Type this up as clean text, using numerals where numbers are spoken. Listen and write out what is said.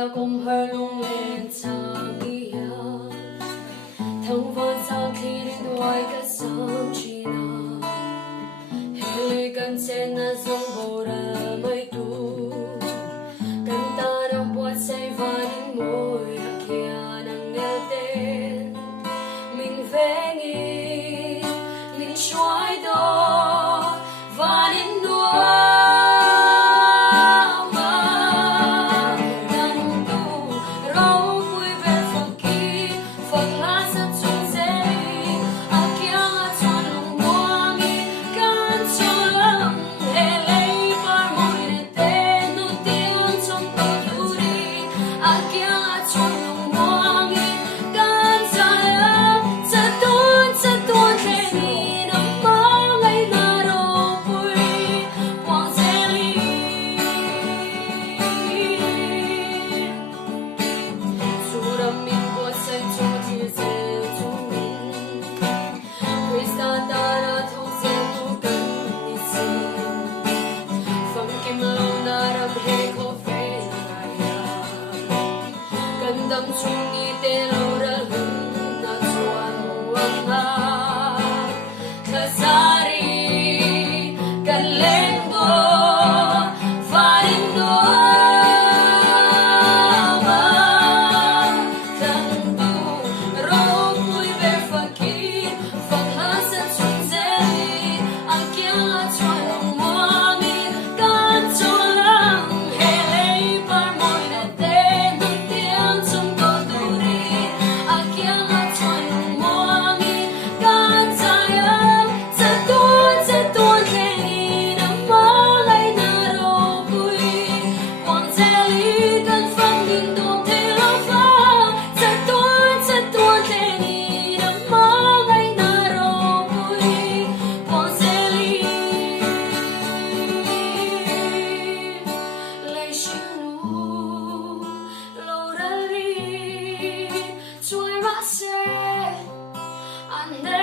theo cùng hơi lung lên sang ý thằng vợ sao khi đến đuôi cái sáng chỉ na hele kan sen na zong bora mai tu kan ta đâu buat say vanin môi kia nang nghe tên mình về nghi mình xoay đó vanin nuôi đâm chung ni te lâu ra hưng na chuan muang ha khazari kan lên go vain do thằng tu ro vui về fakir phật ha sa chung zeli akia chuan long muang in kan chulang hele par moi na te and